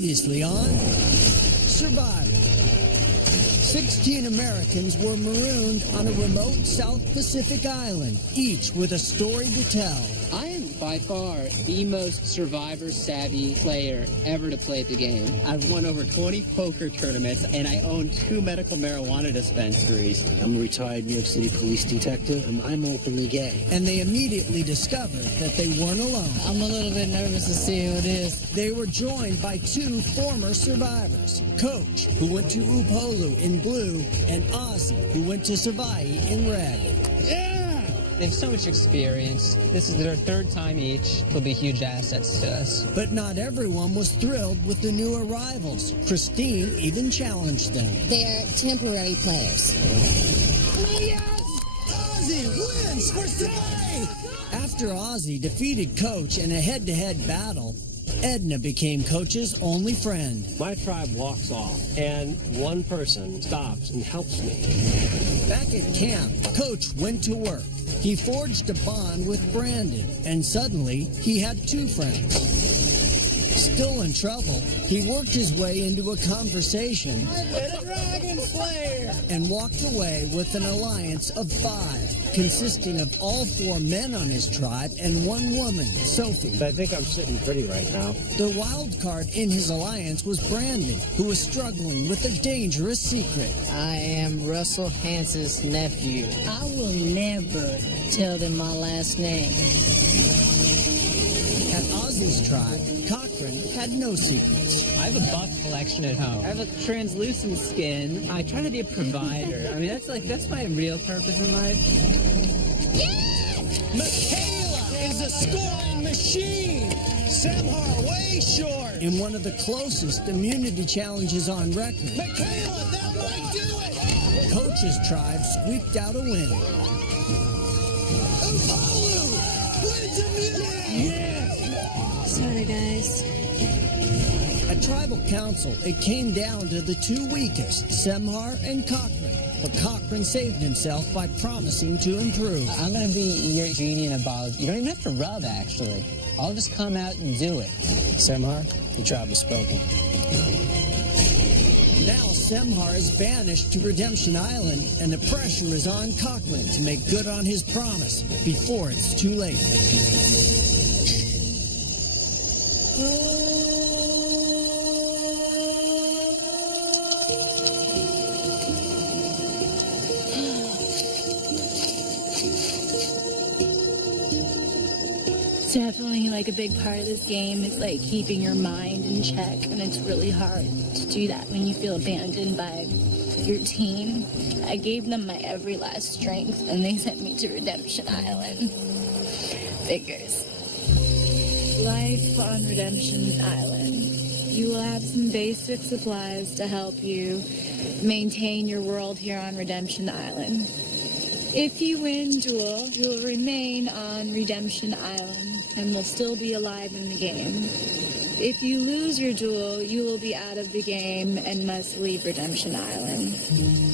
Previously on Survivor. 16 Americans were marooned on a remote South Pacific island, each with a story to tell. I am by far the most Survivor-savvy player ever to play the game. I've won over 20 poker tournaments, and I own 2 medical marijuana dispensaries. I'm a retired New York City police detective, and I'm openly gay. And they immediately discovered that they weren't alone. I'm a little bit nervous to see who it is. They were joined by 2 former survivors. Coach, who went to Upolu in blue, and Ozzy, who went to Savai'i in red. Yeah! They have so much experience. This is their 3rd time each. They'll be huge assets to us. But not everyone was thrilled with the new arrivals. Christine even challenged them. They're temporary players. Yes! Ozzy wins for Savai'i! After Ozzy defeated Coach in a head-to-head battle, Edna became Coach's only friend. My tribe walks off, and one person stops and helps me. Back at camp, Coach went to work. He forged a bond with Brandon, and suddenly he had 2 friends. Still in trouble, he worked his way into a conversation and walked away with an alliance of 5, consisting of all 4 men on his tribe and 1 woman, Sophie. I think I'm sitting pretty right now. The wild card in his alliance was Brandon, who was struggling with a dangerous secret. I am Russell Hance's nephew. I will never tell them my last name. At Ozzy's tribe, Cochran had no secrets. I have a buff collection at home. I have a translucent skin. I try to be a provider. I mean, that's my real purpose in life. Michaela is a scoring machine. Semhar way short. In one of the closest immunity challenges on record. Michaela, that might do it. Coach's tribe squeaked out a win. Upolu wins immunity. Yeah. Sorry, guys. At tribal council, it came down to the 2 weakest, Semhar and Cochran. But Cochran saved himself by promising to improve. I'm going to be your genie in a bottle. You don't even have to rub, actually. I'll just come out and do it. Semhar, the tribe has spoken. Now Semhar is banished to Redemption Island, and the pressure is on Cochran to make good on his promise before it's too late. Definitely, like, a big part of this game is, like, keeping your mind in check, and it's really hard to do that when you feel abandoned by your team. I gave them my every last strength, and they sent me to Redemption Island. Figures. Life on Redemption Island. You will have some basic supplies to help you maintain your world here on Redemption Island. If you win duel, you will remain on Redemption Island and will still be alive in the game. If you lose your duel, you will be out of the game and must leave Redemption Island.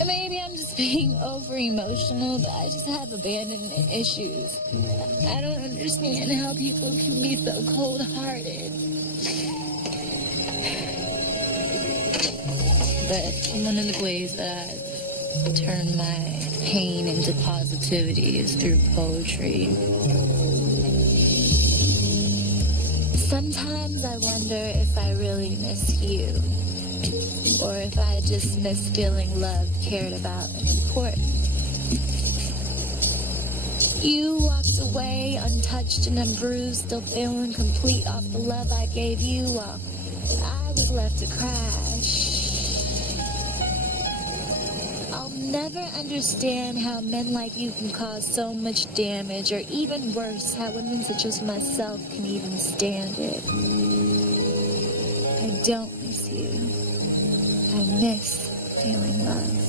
Maybe I'm just being over-emotional, but I just have abandonment issues. I don't understand how people can be so cold-hearted. But one of the ways that I've turned my pain into positivity is through poetry. Sometimes I wonder if I really miss you, or if I just miss feeling loved, cared about, and important. You walked away untouched and unbruised, still feeling complete off the love I gave you, while I was left to crash. I'll never understand how men like you can cause so much damage, or even worse, how women such as myself can even stand it. I don't miss you. I miss feeling loved.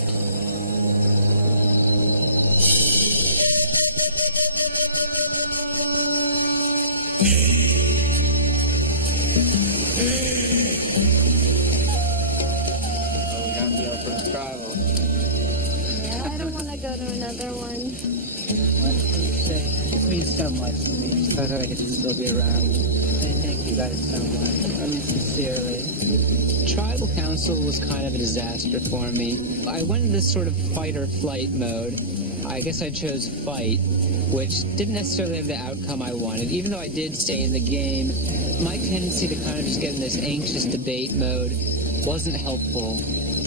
I don't want to go to another one. It means so much to me. So that I get to still be around. Thank you guys so much. I mean, sincerely. Tribal Council was kind of a disaster for me. I went in this sort of fight or flight mode. I guess I chose fight, which didn't necessarily have the outcome I wanted. Even though I did stay in the game, my tendency to kind of just get in this anxious debate mode wasn't helpful.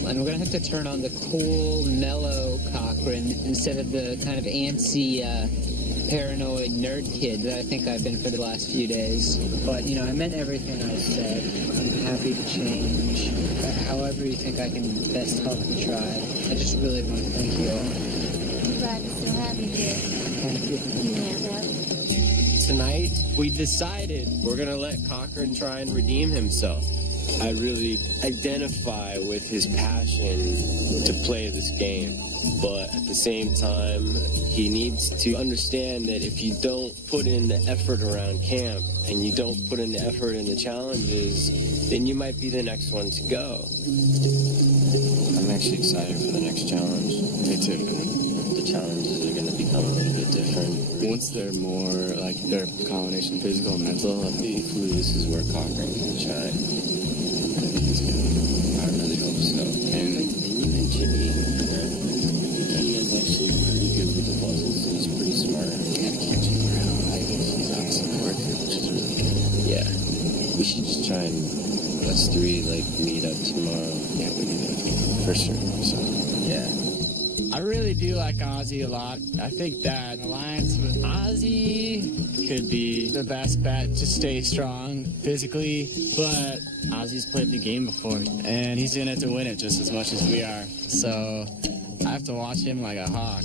And we're going to have to turn on the cool, mellow Cochran instead of the kind of antsy, paranoid nerd kid that I think I've been for the last few days. But, you know, I meant everything I said. I'm happy to change. However you think I can best help the tribe. I just really want to thank you all. Glad to still have you here. Thank you. Yeah, Tonight, we decided we're going to let Cochran try and redeem himself. I really identify with his passion to play this game, but at the same time, he needs to understand that if you don't put in the effort around camp and you don't put in the effort in the challenges, then you might be the next one to go. I'm actually excited for the next challenge. Me too, man. The challenges are going to become a little bit different. Once they're more like their combination physical and mental, Hopefully this is where Cochran can shine. I think it's good. I really hope so. And you mentioned he is actually pretty good with the puzzles and he's pretty smart. Yeah, catch him around. I think he's awesome worker, which is really good. Yeah. We should just try and us three meet up tomorrow. Yeah, we do that for sure. So Yeah. I really do like Ozzy a lot. I think that an alliance with Ozzy could be the best bet to stay strong physically, but Ozzy's played the game before, and he's in it to win it just as much as we are. So I have to watch him like a hawk.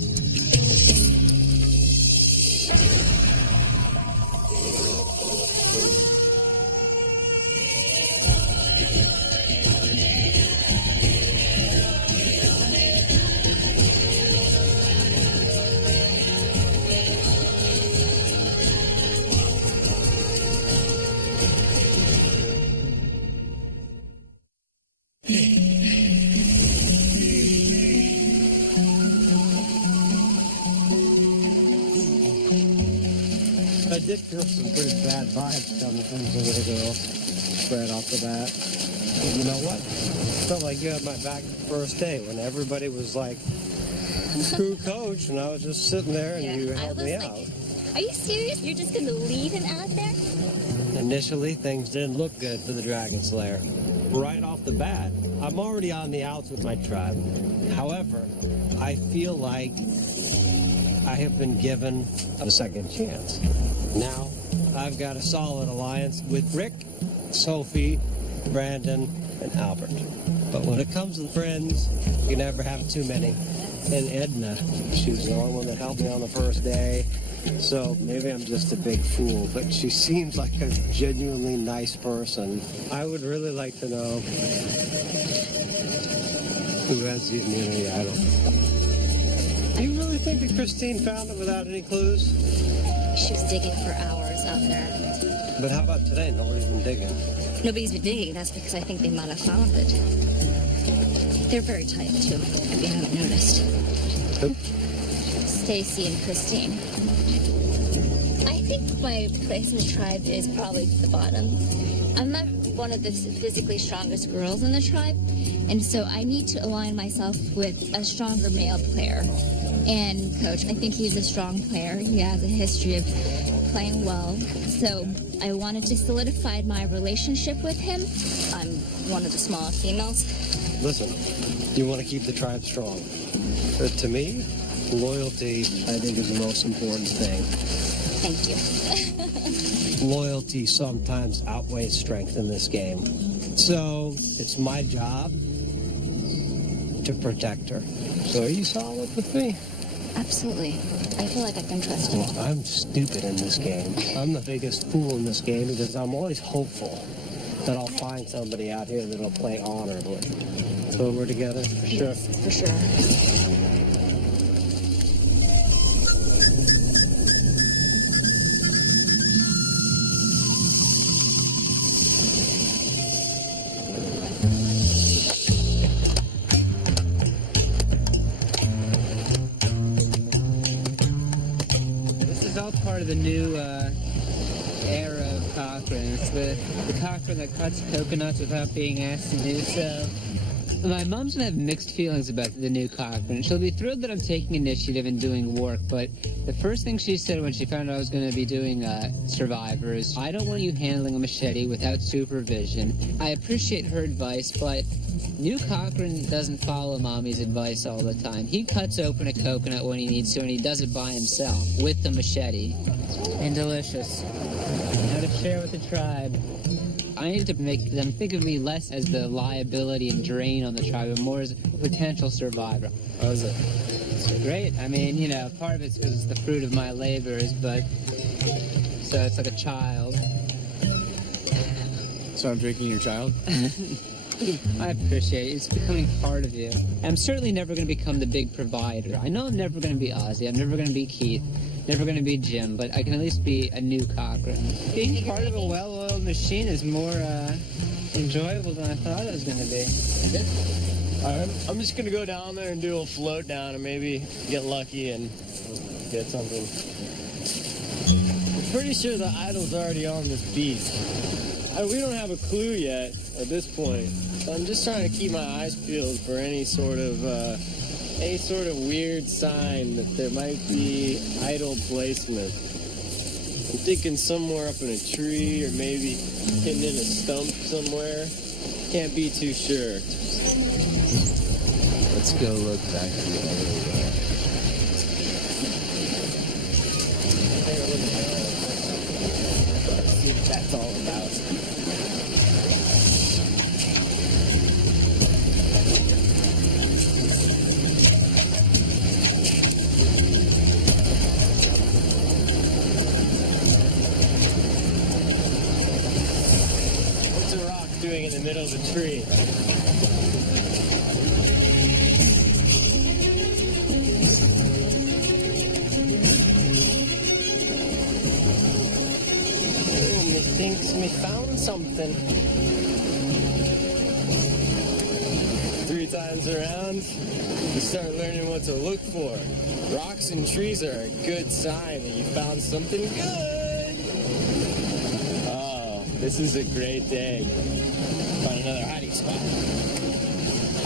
I did feel some pretty bad vibes coming from the little girl right off the bat. You know what? Felt like you had my back the first day when everybody was like, "Screw coach," and I was just sitting there and you helped me out. Are you serious? You're just going to leave him out there? Initially, things didn't look good for the Dragon Slayer. Right off the bat, I'm already on the outs with my tribe. However, I feel like I have been given a second chance. Now, I've got a solid alliance with Rick, Sophie, Brandon, and Albert. But when it comes to friends, you never have too many. And Edna, she was the only one that helped me on the first day. So maybe I'm just a big fool, but she seems like a genuinely nice person. I would really like to know who has the immunity idol. Do you really think that Christine found it without any clues? She was digging for hours out there. But how about today? Nobody's been digging. Nobody's been digging. That's because I think they might have found it. They're very tight, too, if you haven't noticed. Who? Stacy and Christine. I think my place in the tribe is probably the bottom. I'm not one of the physically strongest girls in the tribe, and so I need to align myself with a stronger male player. And Coach, I think he's a strong player. He has a history of playing well. So I wanted to solidify my relationship with him. I'm one of the smaller females. Listen, you want to keep the tribe strong. To me, loyalty, I think, is the most important thing. Thank you. Loyalty sometimes outweighs strength in this game. So it's my job to protect her. So are you solid with me? Absolutely. I feel like I can trust you. Well, I'm stupid in this game. I'm the biggest fool in this game because I'm always hopeful that I'll find somebody out here that'll play honorably. So we're together for sure. Yes, for sure. Part of the new era of Cochran. It's the Cochran that cuts coconuts without being asked to do so. My mom's gonna have mixed feelings about the new Cochran. She'll be thrilled that I'm taking initiative and doing work, but the first thing she said when she found out I was gonna be doing Survivor is, I don't want you handling a machete without supervision. I appreciate her advice, but new Cochran doesn't follow Mommy's advice all the time. He cuts open a coconut when he needs to, and he does it by himself, with the machete. And delicious. How to share with the tribe. I need to make them think of me less as the liability and drain on the tribe, but more as a potential survivor. How was it? It's great. I mean, you know, part of it's because it's the fruit of my labors, but so it's like a child. So I'm drinking your child? I appreciate it. It's becoming part of you. I'm certainly never going to become the big provider. I know I'm never going to be Ozzy. I'm never going to be Keith. Never going to be Jim, but I can at least be a new Cochran. Being part of a well-oiled machine is more enjoyable than I thought it was going to be. I'm just gonna go down there and do a float down and maybe get lucky and get something. I'm pretty sure the idol's already on this beach. We don't have a clue yet at this point. So I'm just trying to keep my eyes peeled for any sort of weird sign that there might be idol placement. I'm thinking somewhere up in a tree or maybe hidden in a stump somewhere. Can't be too sure. Let's go look back to the other way. See what that's all about. What's a rock doing in the middle of a tree? Thinks me found something. 3 times around, you start learning what to look for. Rocks and trees are a good sign that you found something good. Oh, this is a great day. Find another hiding spot.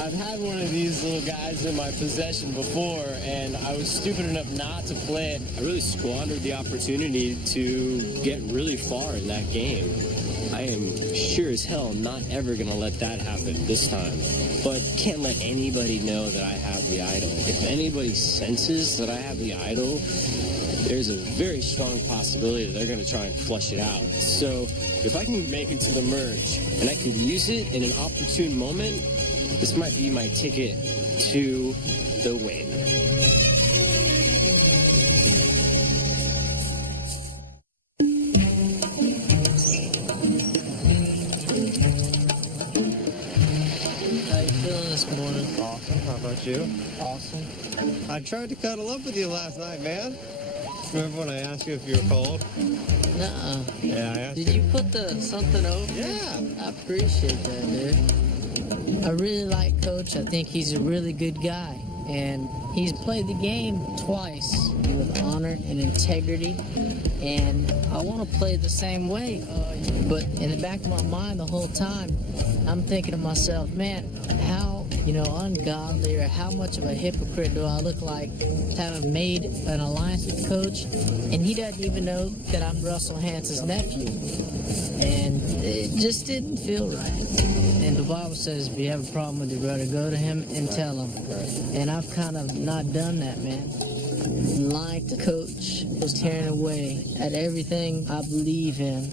I've had one of these little guys in my possession before, and I was stupid enough not to play it. I really squandered the opportunity to get really far in that game. I am sure as hell not ever going to let that happen this time. But can't let anybody know that I have the idol. If anybody senses that I have the idol, there's a very strong possibility that they're going to try and flush it out. So if I can make it to the merge, and I can use it in an opportune moment, this might be my ticket to the win. How you feeling this morning? Awesome. How about you? Awesome. I tried to cuddle up with you last night, man. Remember when I asked you if you were cold? Nuh-uh. Yeah, I asked Did you put the something over? Yeah. I appreciate that, dude. I really like Coach. I think he's a really good guy. And he's played the game twice with honor and integrity. And I want to play the same way. But in the back of my mind the whole time, I'm thinking to myself, man, how, ungodly or how much of a hypocrite do I look like having made an alliance with Coach? And he doesn't even know that I'm Russell Hance's nephew. And it just didn't feel right. And the Bible says if you have a problem with your brother, go to him and tell him. And I've kind of not done that, man. Lying to Coach, was tearing away at everything I believe in.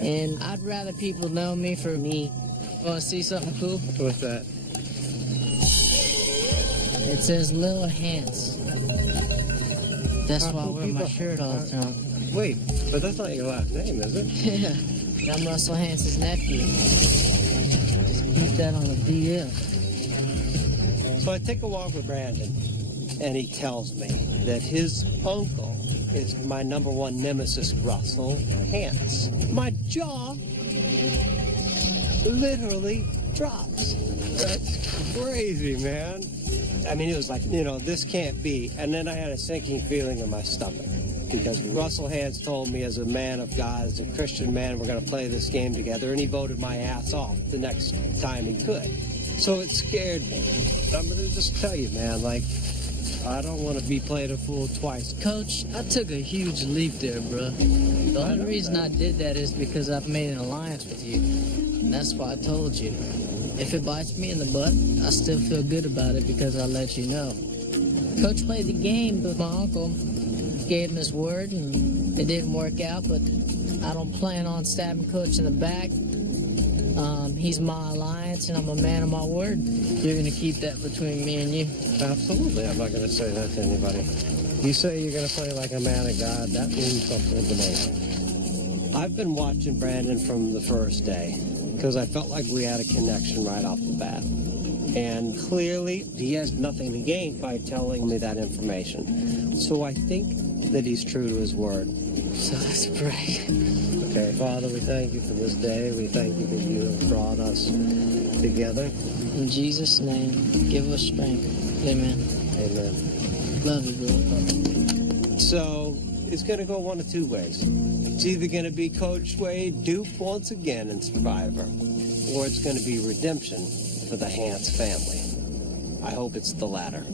And I'd rather people know me for me. Want to see something cool? What's that? It says Lil Hance. That's why I wear my shirt all the time. Wait, but that's not your last name, is it? Yeah, I'm Russell Hance's nephew. Just keep that on the DL. So I take a walk with Brandon, and he tells me that his uncle is my #1 nemesis, Russell Hance. My jaw literally drops. That's crazy, man. I mean, it was like, this can't be. And then I had a sinking feeling in my stomach. because Russell Hans told me as a man of God, as a Christian man, we're going to play this game together, and he voted my ass off the next time he could. So it scared me. I'm going to just tell you, man, like, I don't want to be played a fool twice. Coach, I took a huge leap there, bro. The only reason I did that is because I've made an alliance with you. And that's why I told you. If it bites me in the butt, I still feel good about it because I let you know. Coach played the game with my uncle, gave him his word, and it didn't work out, but I don't plan on stabbing Coach in the back. He's my alliance, and I'm a man of my word. You're going to keep that between me and you? Absolutely. I'm not going to say that to anybody. You say you're going to play like a man of God, that means something to me. I've been watching Brandon from the first day because I felt like we had a connection right off the bat. And clearly, he has nothing to gain by telling me that information. So I think that he's true to his word. So let's pray. Okay, Father, we thank you for this day. We thank you that you have brought us together. In Jesus' name, give us strength. Amen. Amen. Love you, bro. So it's going to go one of two ways. It's either going to be Coach Wade Duke once again in Survivor, or it's going to be redemption for the Hans family. I hope it's the latter.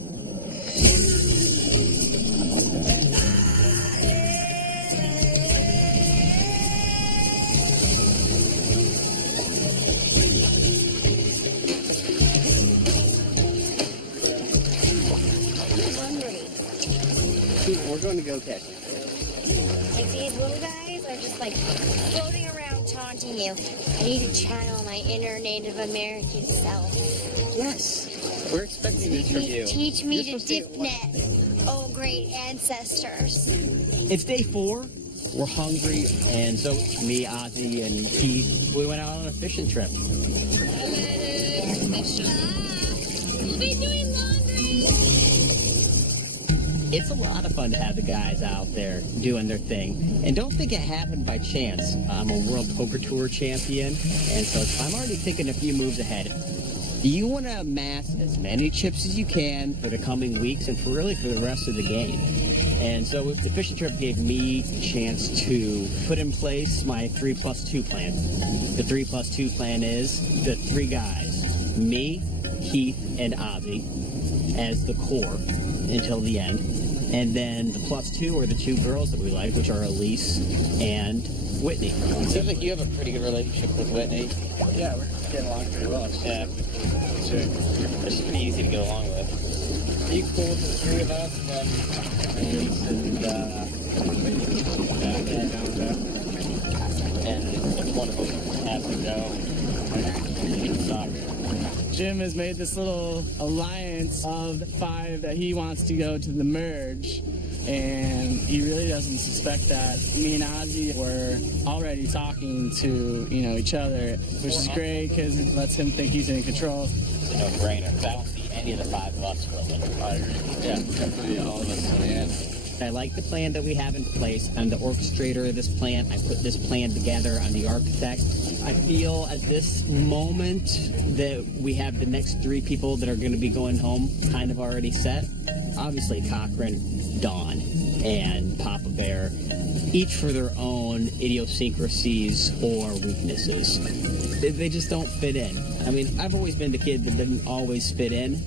We're going to go catch. Like these little guys are just like floating around taunting you. I need to channel my inner Native American self. Yes. We're expecting this from you. Teach me to dip net, oh great ancestors. It's day 4. We're hungry, and so me, Ozzy, and Keith, we went out on a fishing trip. We'll be doing laundry. It's a lot of fun to have the guys out there doing their thing. And don't think it happened by chance. I'm a World Poker Tour champion, and so I'm already thinking a few moves ahead. You want to amass as many chips as you can for the coming weeks and for the rest of the game. And so the fishing trip gave me a chance to put in place my 3+2 plan. The 3+2 plan is the 3 guys, me, Keith, and Ozzy, as the core until the end. And then the +2 are the 2 girls that we like, which are Elise and Whitney. It seems like you have a pretty good relationship with Whitney. Yeah, we're getting along pretty well. Yeah. Sure. It's pretty easy to get along with. Are you cool with the 3 of us? And one of them has to go. Soccer. Jim has made this little alliance of the 5 that he wants to go to the merge, and he really doesn't suspect that. Me and Ozzy were already talking to each other, which is great because it lets him think he's in control. It's a no-brainer, because I don't see any of the 5 of us really. I agree. Yeah, definitely all of us in the end. I like the plan that we have in place. I'm the orchestrator of this plan. I put this plan together. I'm the architect. I feel at this moment that we have the next 3 people that are going to be going home kind of already set. Obviously, Cochran, Dawn, and Papa Bear, each for their own idiosyncrasies or weaknesses. They just don't fit in. I mean, I've always been the kid that didn't always fit in.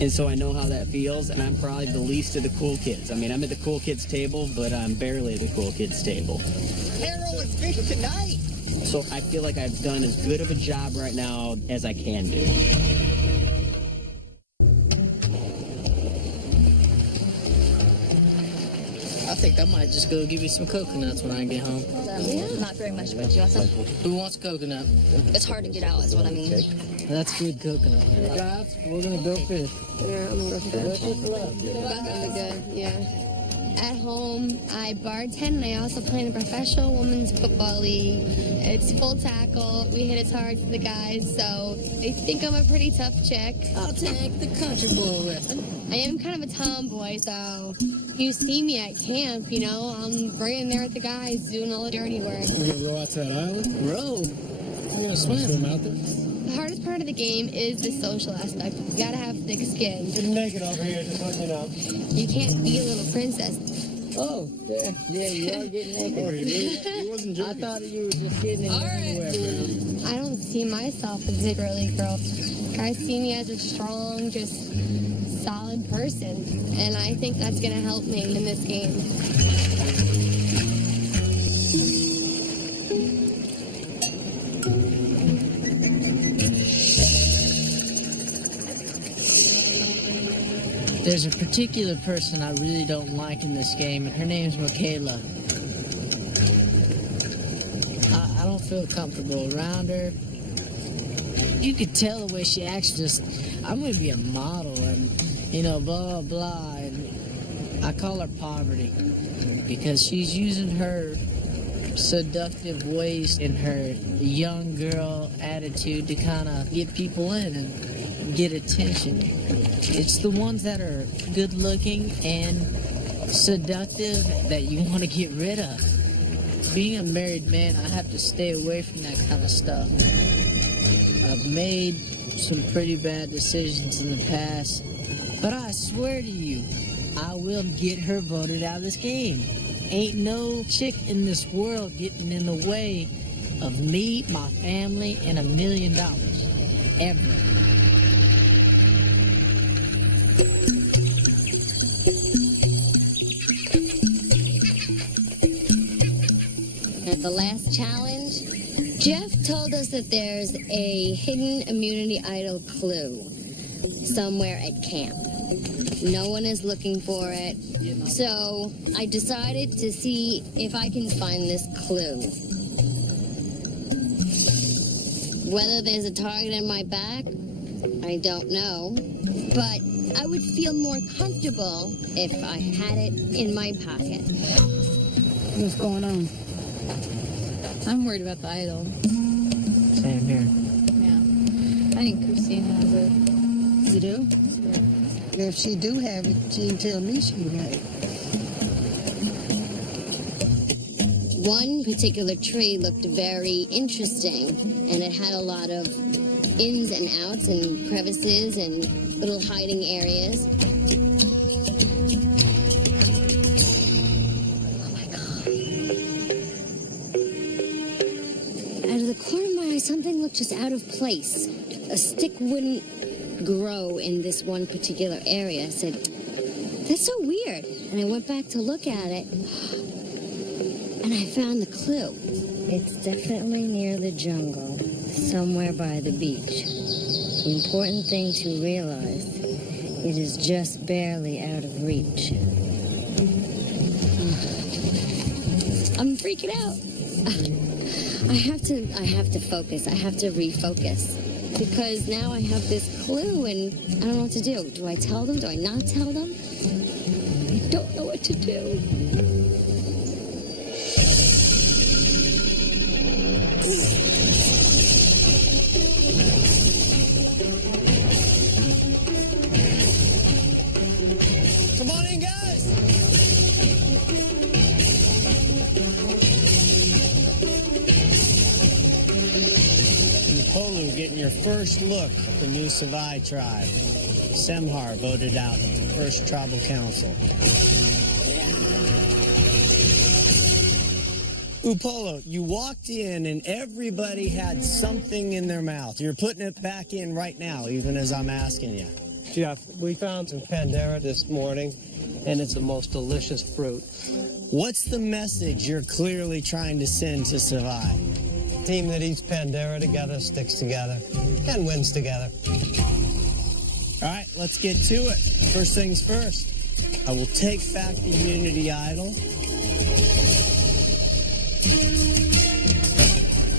And so I know how that feels, and I'm probably the least of the cool kids. I mean, I'm at the cool kids table, but I'm barely at the cool kids table. Harold and fish tonight! So I feel like I've done as good of a job right now as I can do. I think I might just go give you some coconuts when I get home. Not very much, but do you want some? Who wants coconut? It's hard to get out, is what I mean. That's good coconut. Guys, we're gonna go fish. Yeah, I'm gonna go fish. That'll be good, yeah. At home, I bartend and I also play in a professional women's football league. It's full tackle. We hit it hard for the guys, so they think I'm a pretty tough chick. I'll take the country boy ripping. I am kind of a tomboy, so you see me at camp, I'm right in there with the guys doing all the dirty work. We're gonna row out to that island? Row? We're gonna swim out there? The hardest part of the game is the social aspect. You gotta have thick skin. Getting naked over here, just let you know. You can't be a little princess. Oh, yeah, you are getting naked. Oh, he wasn't I joking. thought you were just getting in anywhere. I don't see myself as a girly girl. I see me as a strong, just solid person. And I think that's going to help me in this game. There's a particular person I really don't like in this game, and her name's Michaela. I don't feel comfortable around her. You could tell the way she acts, just, I'm going to be a model, and, you know, blah, blah, blah. And I call her poverty, because she's using her seductive ways in her young girl attitude to kind of get people in and get attention. It's the ones that are good looking and seductive that you want to get rid of. Being a married man, I have to stay away from that kind of stuff. I've made some pretty bad decisions in the past, but I swear to you, I will get her voted out of this game. Ain't no chick in this world getting in the way of me, my family, and $1 million. Ever. At the last challenge, Jeff told us that there's a hidden immunity idol clue somewhere at camp. No one is looking for it, so I decided to see if I can find this clue. Whether there's a target in my back, I don't know, but I would feel more comfortable if I had it in my pocket. What's going on? I'm worried about the idol. Same here. Yeah. I think Christine has it. You do? If she do have it, she can tell me she would have it. One particular tree looked very interesting, and it had a lot of ins and outs and crevices and little hiding areas. Oh my God. Out of the corner of my eye, something looked just out of place. A stick wouldn't grow in this one particular area. I said, that's so weird. And I went back to look at it, and I found the clue. It's definitely near the jungle, somewhere by the beach. The important thing to realize, it is just barely out of reach. I'm freaking out. I have to focus. I have to refocus. Because now I have this clue and I don't know what to do. Do I tell them? Do I not tell them? I don't know what to do. Come on in, guys. Polu getting your first look at the new Savai tribe. Semhar voted out the first tribal council. Upolo, you walked in and everybody had something in their mouth. You're putting it back in right now, even as I'm asking you. Jeff, we found some Pandera this morning, and it's the most delicious fruit. What's the message you're clearly trying to send to Savai? Team that eats Pandera together sticks together and wins together. All right, let's get to it. First things first, I will take back the immunity idol.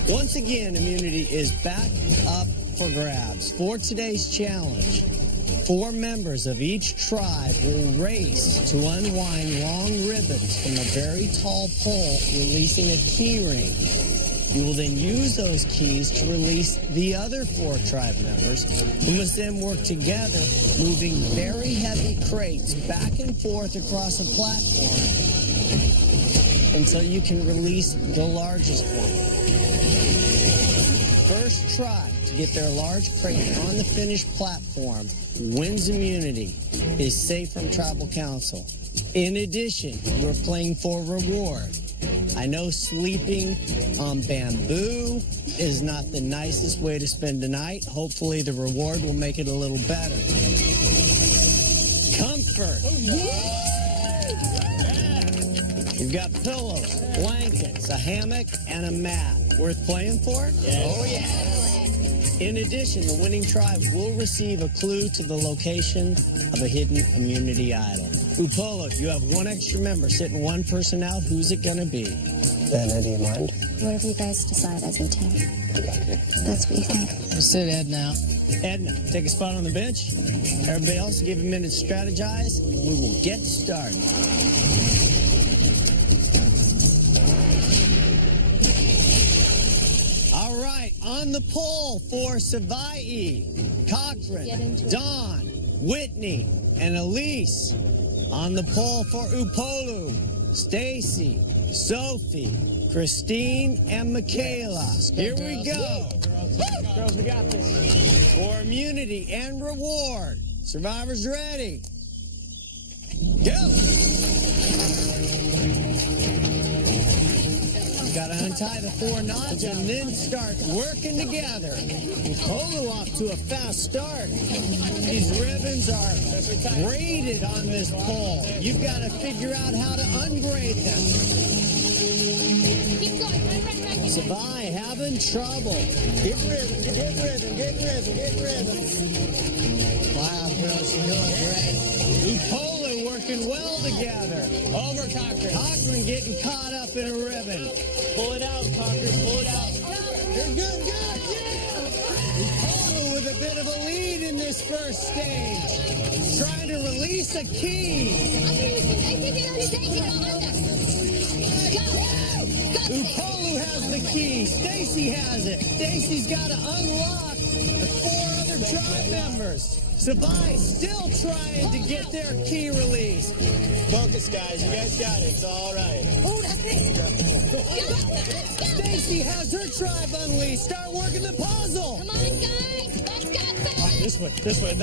Once again, immunity is back up for grabs. For today's challenge, 4 members of each tribe will race to unwind long ribbons from a very tall pole, releasing a key ring. You will then use those keys to release the other 4 tribe members, who must then work together, moving very heavy crates back and forth across a platform until you can release the largest one. first tribe to get their large crate on the finished platform wins immunity, is safe from Tribal Council. In addition, you're playing for reward. I know sleeping on bamboo is not the nicest way to spend the night. Hopefully the reward will make it a little better. Comfort. You've got pillows, blankets, a hammock, and a mat. Worth playing for? Yes. Oh, yeah. In addition, the winning tribe will receive a clue to the location of a hidden immunity idol. Upolo, you have one extra member sitting one person out. Who's it going to be? Edna, do you mind? What if you guys decide as a team? That's what you think. We'll sit Edna out. Edna, take a spot on the bench. Everybody else give a minute to strategize. We will get started. All right, on the pole for Savai, Cochran, Don, Whitney, and Elise. On the pole for Upolu, Stacy, Sophie, Christine, and Michaela. Here we go. Girls, we got this. For immunity and reward. Survivors ready. Go! You gotta untie the 4 knots and then start working together. Polo off to a fast start. These ribbons are braided on this pole. You've got to figure out how to unbraid them. Savai having trouble. Get rhythm, get rhythm, get rhythm, get rhythm. Wow, girls, you're doing great. Upolo working well together. Over, Cochran. Cochran getting caught up in a ribbon. Pull it out, Cochran. Pull it out. You're good, good, yeah! Upolo with a bit of a lead in this first stage. Trying to release a key. Upolo has the key. Stacy has it. Stacy's got to unlock the 4 other tribe members. Savai still trying to get their key released. Focus, guys. You guys got it. It's all right. Oh, that's it. Stacy has her tribe unleashed. Start working the puzzle. Come on, guys. Let's go. This way. This way.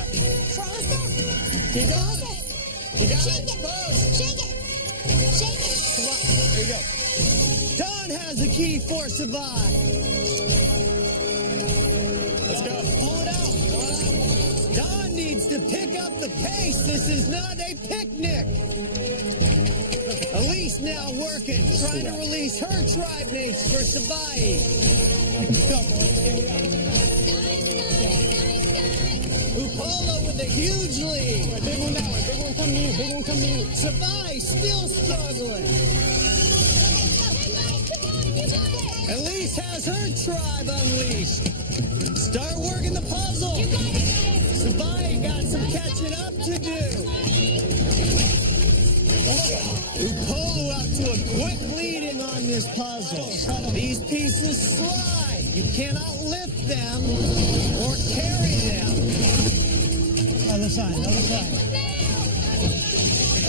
Keep going. You got Shake it. it. Shake it. Shake it. Come on. There you go. Don has the key for Savai. Let's go. Pull it out. Don needs to pick up the pace. This is not a picnic. Elise now working, trying to release her tribe mates for Savai. Upolo with a huge lead. Big one that way. Big one come to you. Big one come to you. Savai still struggling. Elise has her tribe unleashed. Start working the puzzle. Savai got some catching up to do. Upolo up to a quick leading on this puzzle. These pieces slide. You cannot lift them or carry them. Other side, other side.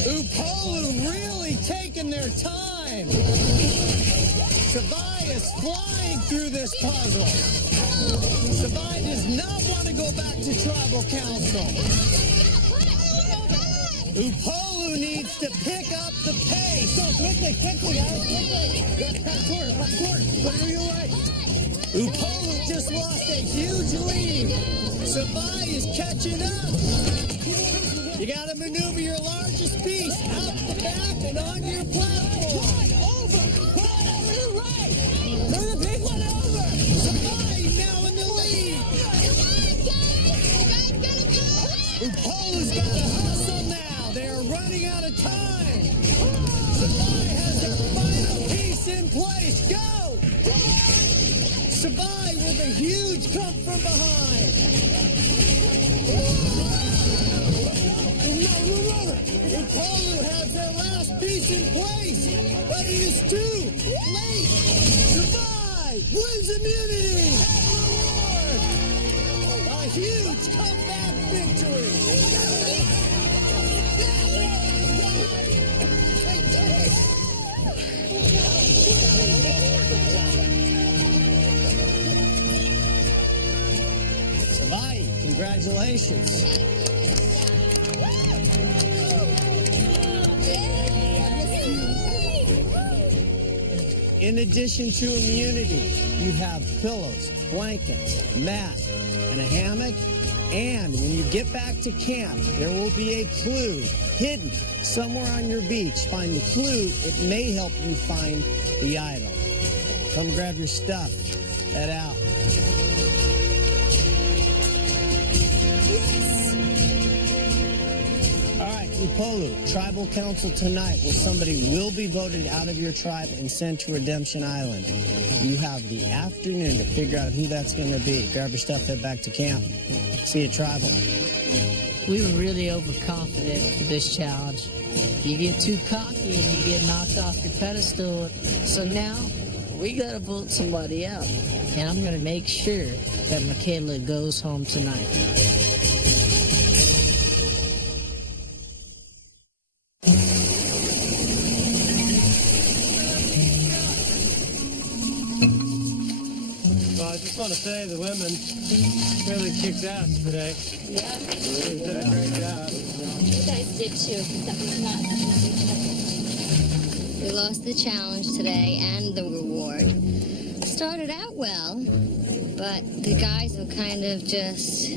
Upolo really taking their time. Savai is flying through this puzzle. Savai does not want to go back to Tribal Council. Upolo needs to pick up the pace. So quickly, guys, quickly. Backcourt. What are you right? Upolo just lost a huge lead. Savai is catching up. You got to maneuver your largest piece out the back and on your platform. Over to the right. Throw the big one over. Savai now in the lead. Upolo's got to hustle now. They are running out of time. Savai has their final piece in place. Go! Savai with a huge come from behind. Upolo has their last piece in place, but it is too late. Savai wins immunity. A huge comeback victory. Vai, congratulations. In addition to immunity, you have pillows, blankets, mat, and a hammock. And when you get back to camp, there will be a clue hidden somewhere on your beach. Find the clue. It may help you find the idol. Come grab your stuff. Head out. All right, Upolu, Tribal Council tonight, where somebody will be voted out of your tribe and sent to Redemption Island. You have the afternoon to figure out who that's going to be. Grab your stuff, head back to camp. See you, Tribal. We were really overconfident for this challenge. You get too cocky and you get knocked off your pedestal. So now we gotta vote somebody out. And I'm gonna make sure that Michaela goes home tonight. Well, I just want to say the women really kicked ass today. Yeah. They did a great job. You guys did too. That was not. We lost the challenge today and the reward. Started out well, but the guys were kind of just,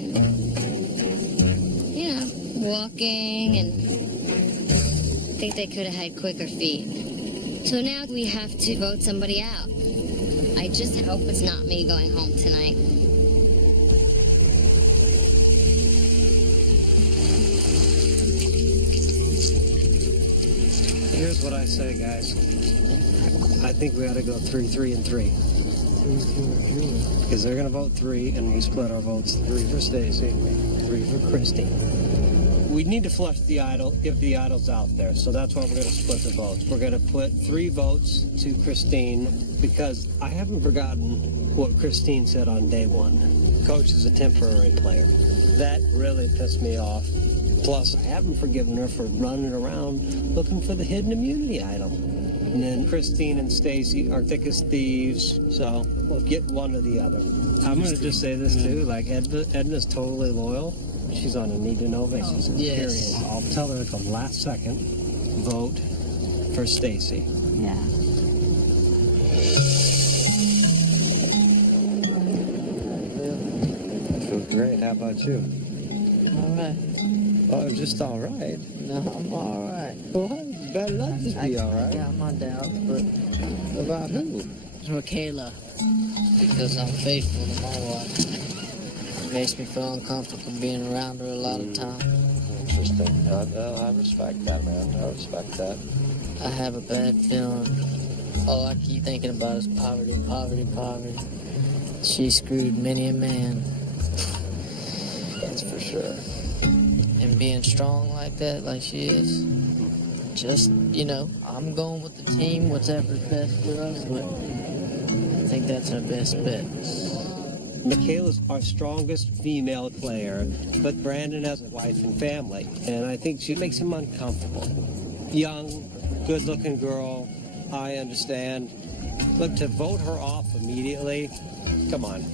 walking, and I think they could have had quicker feet. So now we have to vote somebody out. I just hope it's not me going home tonight. Here's what I say, guys. I think we ought to go 3-3-3. Because they're going to vote 3, and we split our votes. 3 for Stacy, 3 for Christy. We need to flush the idol if the idol's out there. So that's why we're going to split the votes. We're going to put 3 votes to Christine, because I haven't forgotten what Christine said on day 1. Coach is a temporary player. That really pissed me off. Plus, I haven't forgiven her for running around looking for the hidden immunity idol. And then Christine and Stacy are thick as thieves, so we'll get one or the other. I'm going to just say this, too. Like, Edna's totally loyal. She's on a need-to-know basis. Yes. Period. I'll tell her at the last second, vote for Stacy. Yeah. I feel great. How about you? All right. Oh, just all right. No, I'm all right. What? Better not just be all right. I got my doubts, but About who? it's Michaela, because I'm faithful to my wife. It makes me feel uncomfortable being around her a lot of time. Interesting. I respect that, man. I respect that. I have a bad feeling. All I keep thinking about is poverty, poverty, poverty. She screwed many a man. That's for sure. And being strong like that, like she is, just, I'm going with the team, whatever's best for us, but I think that's our best bet. Michaela's our strongest female player, but Brandon has a wife and family, and I think she makes him uncomfortable. Young, good-looking girl, I understand. But to vote her off immediately, come on.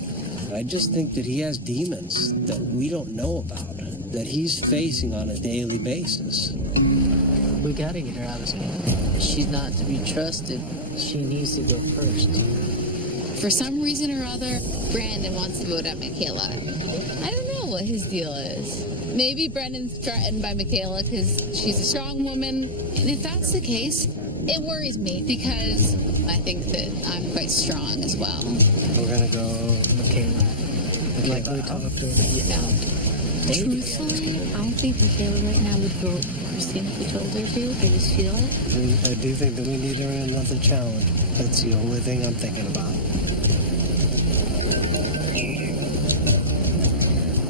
I just think that he has demons that we don't know about, that he's facing on a daily basis. We gotta get her out of this game. She's not to be trusted. She needs to go first. For some reason or other, Brandon wants to vote out Michaela. I don't know what his deal is. Maybe Brandon's threatened by Michaela because she's a strong woman. And if that's the case, it worries me because I think that I'm quite strong as well. We're gonna go Michaela. Like we talked to her. Yeah. Truthfully, I don't think Michaela right now would vote Christine if we told her to. I just feel it. I do think that we need her in another challenge. That's the only thing I'm thinking about.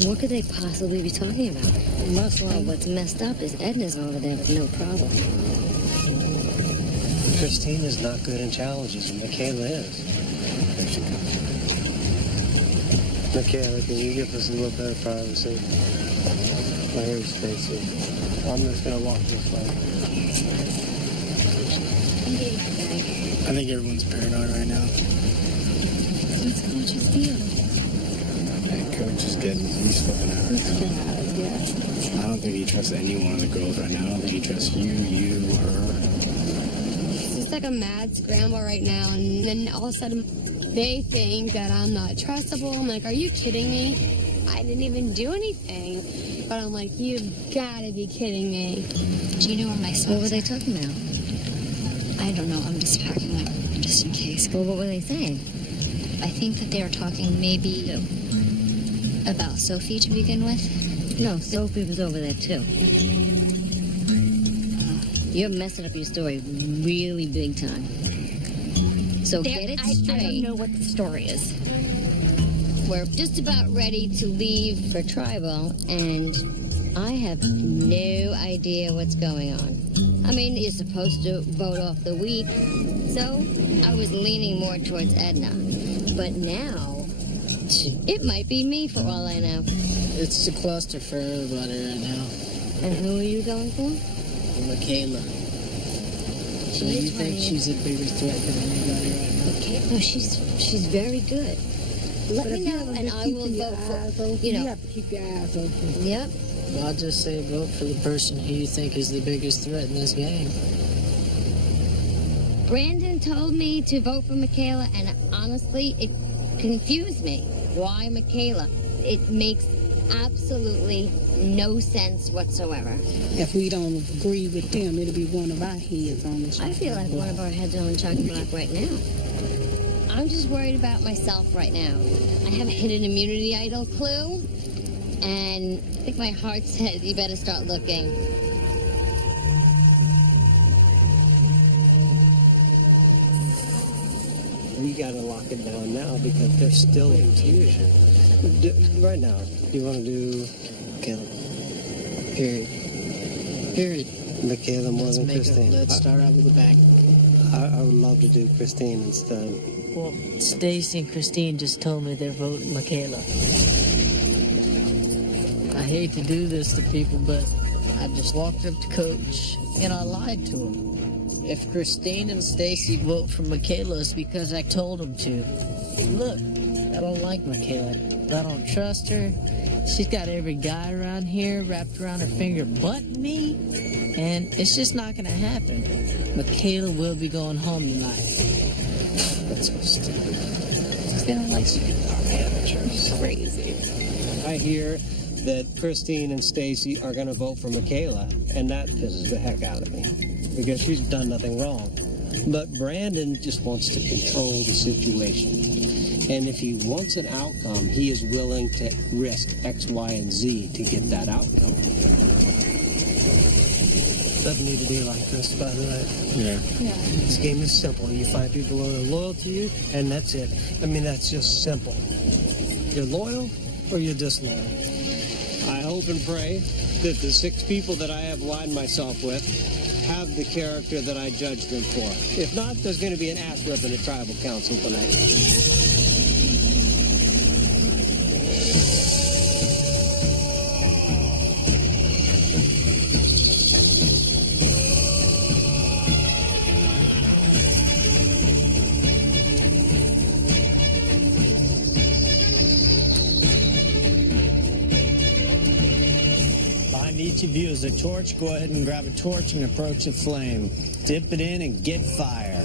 What could they possibly be talking about? Well, what's messed up is Edna's over there with no problem. Christine is not good in challenges, and Michaela is. Michaela, can you give us a little bit of privacy? Here's Stacy. I'm just going to walk this way. I think everyone's paranoid right now. What's Coach's deal? Coach is he's flipping out right now. Yeah. I don't think he trusts any one of the girls right now. I don't think he trusts you, her. It's just like a mad scramble right now, and then all of a sudden they think that I'm not trustable. I'm like, are you kidding me? I didn't even do anything. But I'm like, you've got to be kidding me. Do you know where my socks What were they talking about? I don't know. I'm just packing them just in case. Well, what were they saying? I think that they were talking maybe about Sophie to begin with. No, Sophie was over there too. You're messing up your story really big time. So get it straight. I don't know what the story is. We're just about ready to leave for tribal, and I have no idea what's going on. I mean, you're supposed to vote off the week, so I was leaning more towards Edna. But now, it might be me for all I know. It's a cluster for everybody right now. And who are you going for? Michaela. Do you think she's a bigger threat than anybody right now? Okay, no, she's very good. Let me know, and I will vote for, You have to keep your eyes open. Yep. Well, I'll just say vote for the person who you think is the biggest threat in this game. Brandon told me to vote for Michaela, and honestly, it confused me. Why Michaela? It makes absolutely no sense whatsoever. If we don't agree with them, it'll be one of our heads on the chopping I feel like one of our heads on the chopping block right now. I'm just worried about myself right now. I have a hidden immunity idol clue, and I think my heart says you better start looking. We got to lock it down now because there's still confusion. Right now, do you want to do Michaela? Period. Michaela more than Christine? Let's start out with the back. I would love to do Christine instead. Well, Stacy and Christine just told me they're voting Michaela. I hate to do this to people, but I just walked up to Coach and I lied to him. If Christine and Stacy vote for Michaela, it's because I told them to. Look, I don't like Michaela. I don't trust her. She's got every guy around here wrapped around her finger but me, and it's just not going to happen. Michaela will be going home tonight. That's so stupid. They don't like amateurs. Crazy. I hear that Christine and Stacy are going to vote for Michaela, and that pisses the heck out of me because she's done nothing wrong. But Brandon just wants to control the situation. And if he wants an outcome, he is willing to risk X, Y, and Z to get that outcome. Doesn't need to be like this, by the way. Yeah. This game is simple. You find people who are loyal to you, and that's it. I mean, that's just simple. You're loyal or you're disloyal. I hope and pray that the 6 people that I have aligned myself with have the character that I judge them for. If not, there's going to be an ass whipping at tribal council tonight. Each of you is a torch. Go ahead and grab a torch and approach a flame. Dip it in and get fire.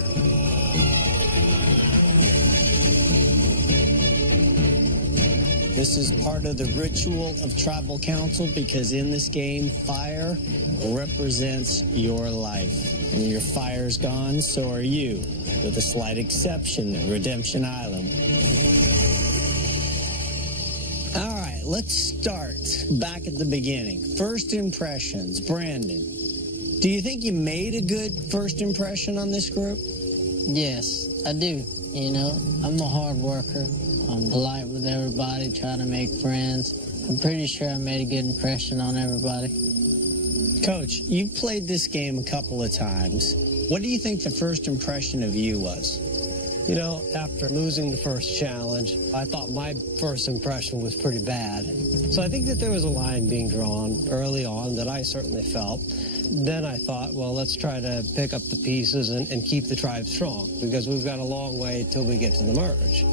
This is part of the ritual of tribal council because in this game, fire represents your life. And your fire's gone, so are you, with a slight exception at Redemption Island. Let's start back at the beginning. First impressions. Brandon, do you think you made a good first impression on this group? Yes, I do. You know, I'm a hard worker. I'm polite with everybody, try to make friends. I'm pretty sure I made a good impression on everybody. Coach, you've played this game a couple of times. What do you think the first impression of you was? You know, after losing the first challenge, I thought my first impression was pretty bad. So I think that there was a line being drawn early on that I certainly felt. Then I thought, well, let's try to pick up the pieces and keep the tribe strong because we've got a long way till we get to the merge.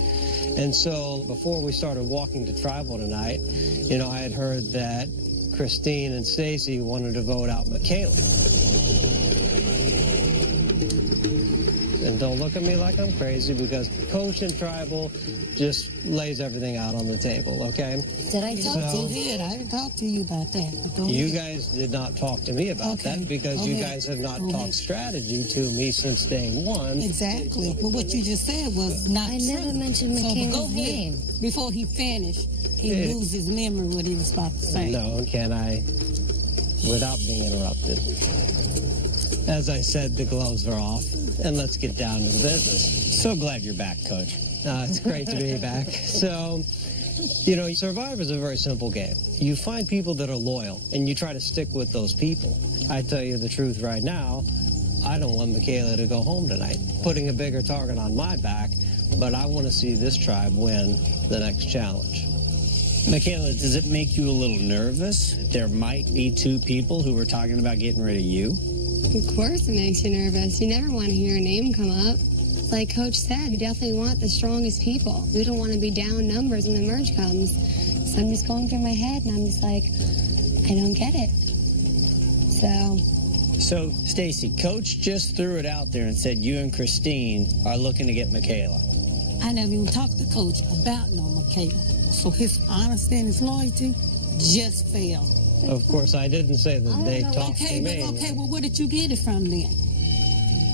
And so before we started walking to tribal tonight, you know, I had heard that Christine and Stacy wanted to vote out Michaela. And don't look at me like I'm crazy, because Coach in tribal just lays everything out on the table, okay? Did I talk to you? I didn't talk to you about that. But go You ahead. guys did not talk to me about that because you guys have not talked strategy to me since day one. Exactly. But what you just said was not I true. never mentioned So, Michaela's go ahead. name. Before he finished, he lose his memory what he was about to say. No, can I? Without being interrupted. As I said, the gloves are off, and let's get down to the business. So glad you're back, Coach. It's great to be back. So, you know, Survivor is a very simple game. You find people that are loyal, and you try to stick with those people. I tell you the truth right now, I don't want Michaela to go home tonight, putting a bigger target on my back, but I want to see this tribe win the next challenge. Michaela, does it make you a little nervous? There might be two people who were talking about getting rid of you. Of course it makes you nervous. You never want to hear a name come up. Like Coach said, we definitely want the strongest people. We don't want to be down numbers when the merge comes. So I'm just going through my head, and I'm just like, I don't get it. So, Stacy, Coach just threw it out there and said you and Christine are looking to get Michaela. I never even talked to Coach about no Michaela. So his honesty and his loyalty just failed. Of course, I didn't say that they talked to me. Okay, well, where did you get it from then?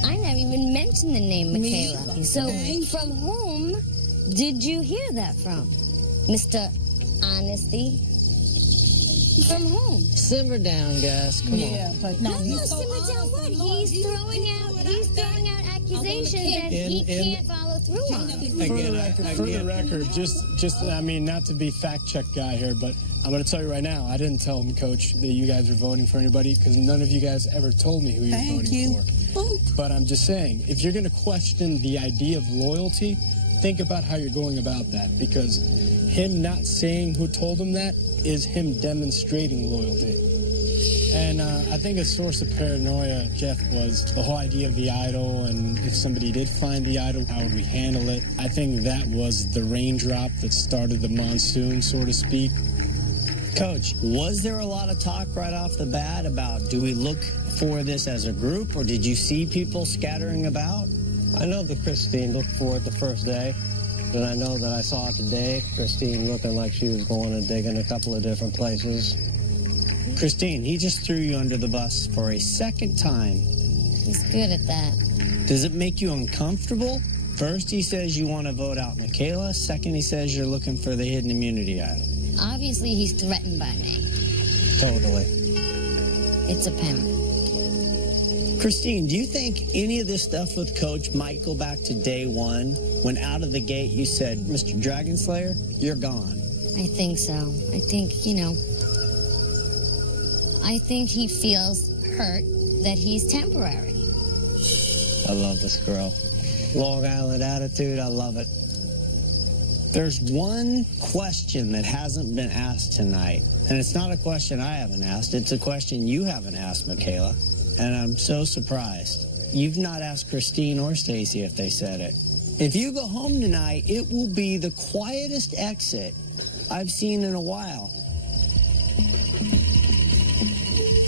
I never even mentioned the name Me Michaela. either. So, Okay. from whom did you hear that from? Mr. Honesty? From whom? Simmer down, guys. Come on. But No, simmer down what? He's throwing out accusations that he can't follow through on. For the record, just I mean, not to be fact-check guy here, but I'm going to tell you right now, I didn't tell him, Coach, that you guys were voting for anybody, because none of you guys ever told me who you were voting for. But I'm just saying, if you're going to question the idea of loyalty, think about how you're going about that, because him not saying who told him that is him demonstrating loyalty. And I think a source of paranoia, Jeff, was the whole idea of the idol, and if somebody did find the idol, how would we handle it? I think that was the raindrop that started the monsoon, so to speak. Coach, was there a lot of talk right off the bat about do we look for this as a group, or did you see people scattering about? I know that Christine looked for it the first day, and I know that I saw it today. Christine looking like she was going and digging a couple of different places. Christine, he just threw you under the bus for a second time. He's good at that. Does it make you uncomfortable? First, he says you want to vote out Michaela. Second, he says you're looking for the hidden immunity idol. Obviously, he's threatened by me. Totally. It's apparent. Christine, do you think any of this stuff with Coach might go back to day one, when out of the gate you said, Mr. Dragon Slayer, you're gone? I think so. I think he feels hurt that he's temporary. I love this girl. Long Island attitude, I love it. There's one question that hasn't been asked tonight, and it's not a question I haven't asked, it's a question you haven't asked, Michaela, and I'm so surprised. You've not asked Christine or Stacy if they said it. If you go home tonight, it will be the quietest exit I've seen in a while.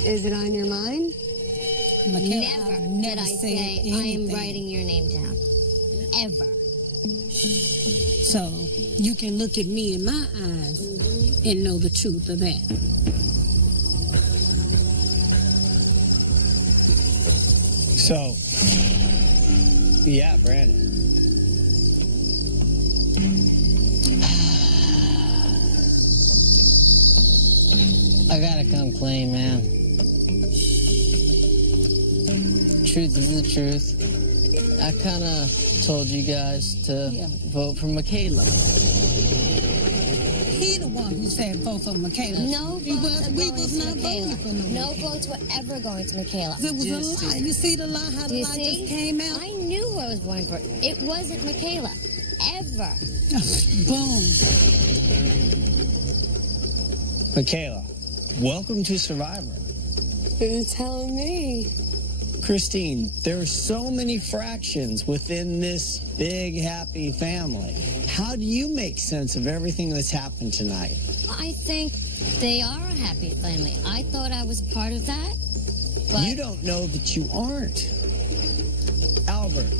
Is it on your mind? Never did I say I am writing your name down. Ever. So you can look at me in my eyes and know the truth of that. So, yeah, Brandon. I gotta come clean, man. Truth is the truth. I kind of told you guys to vote for Michaela. He the one who said vote for Michaela. No votes are we going was to not Michaela. voting for no. No votes were ever going to Michaela. It was a lie. You see the lie, how Do the you lie see? just came out? I knew who I was voting for. It wasn't Michaela. Ever. Boom. Michaela, welcome to Survivor. Who's telling me? Christine, there are so many fractions within this big, happy family. How do you make sense of everything that's happened tonight? I think they are a happy family. I thought I was part of that. But You don't know that you aren't. Albert,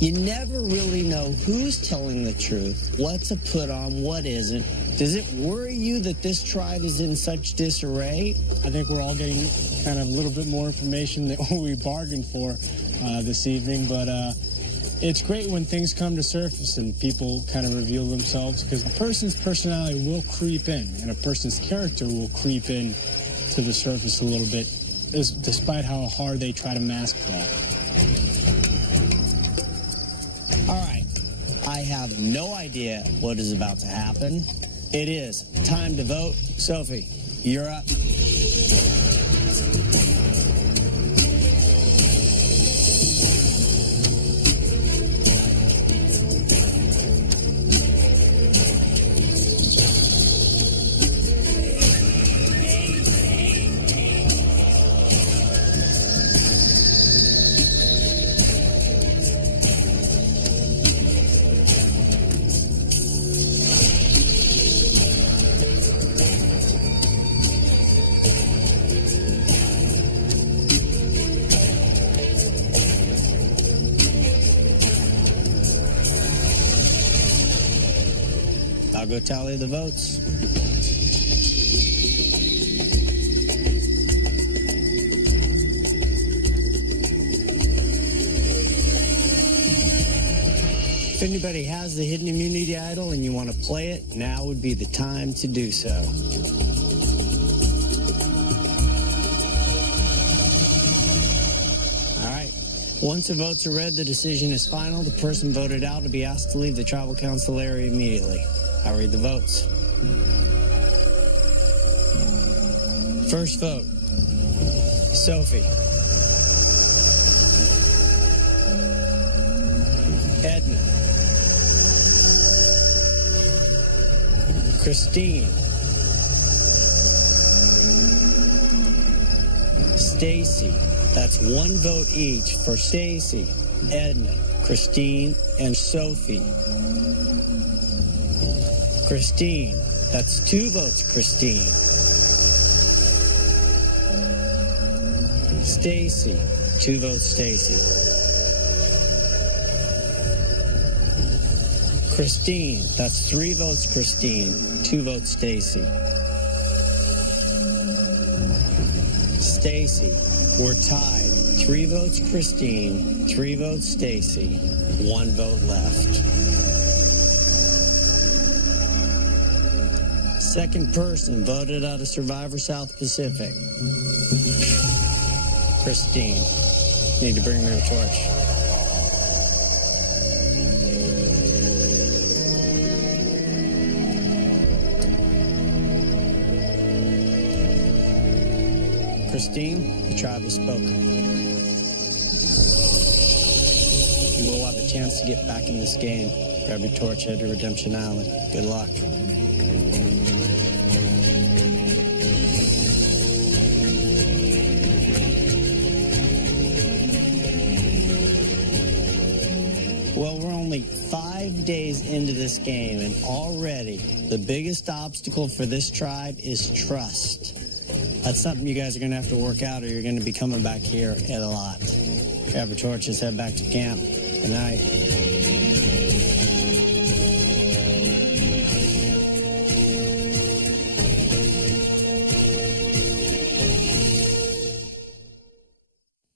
you never really know who's telling the truth, what's a put on, what isn't. Does it worry you that this tribe is in such disarray? I think we're all getting kind of a little bit more information than what we bargained for this evening, but it's great when things come to surface and people kind of reveal themselves, because a person's personality will creep in and a person's character will creep in to the surface a little bit, despite how hard they try to mask that. All right, I have no idea what is about to happen. It is time to vote. Sophie, you're up. I'll go tally the votes. If anybody has the hidden immunity idol and you want to play it, now would be the time to do so. All right. Once the votes are read, the decision is final. The person voted out will be asked to leave the tribal council area immediately. I'll read the votes. First vote, Sophie. Edna. Christine. Stacy. That's one vote each for Stacy, Edna, Christine, and Sophie. Christine. That's 2 votes, Christine. Stacy. 2 votes, Stacy. Christine. That's 3 votes, Christine. 2 votes, Stacy. Stacy. We're tied. 3 votes, Christine. 3 votes, Stacy. 1 vote left. Second person voted out of Survivor South Pacific. Christine. Need to bring me a torch. Christine, the tribe has spoken. You will have a chance to get back in this game. Grab your torch, head to Redemption Island. Good luck. Well, we're only 5 days into this game, and already the biggest obstacle for this tribe is trust. That's something you guys are going to have to work out, or you're going to be coming back here a lot. Grab your torches, head back to camp. Good night.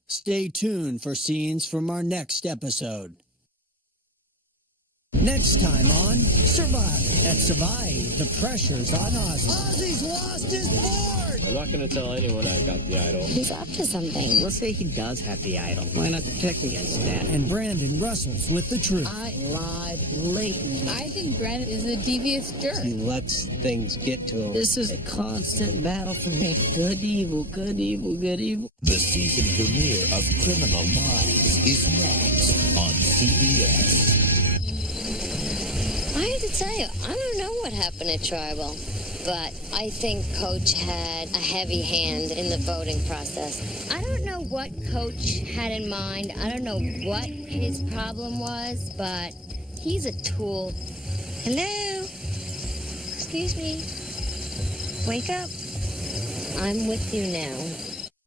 Stay tuned for scenes from our next episode. Next time on Survive. At Survive, the pressure's on Ozzy. Ozzy's lost his board! I'm not going to tell anyone I've got the idol. He's up to something. Let's say he does have the idol. Why not protect against that? And Brandon Russell's with the truth. I lied blatantly. I think Brandon is a devious jerk. He lets things get to him. This is a constant battle for me. Good, evil, good, evil, good, evil. The season premiere of Criminal Minds is next on CBS. I have to tell you, I don't know what happened at Tribal. but I think Coach had a heavy hand in the voting process. I don't know what Coach had in mind. I don't know what his problem was, but he's a tool. Hello? Excuse me. Wake up. I'm with you now.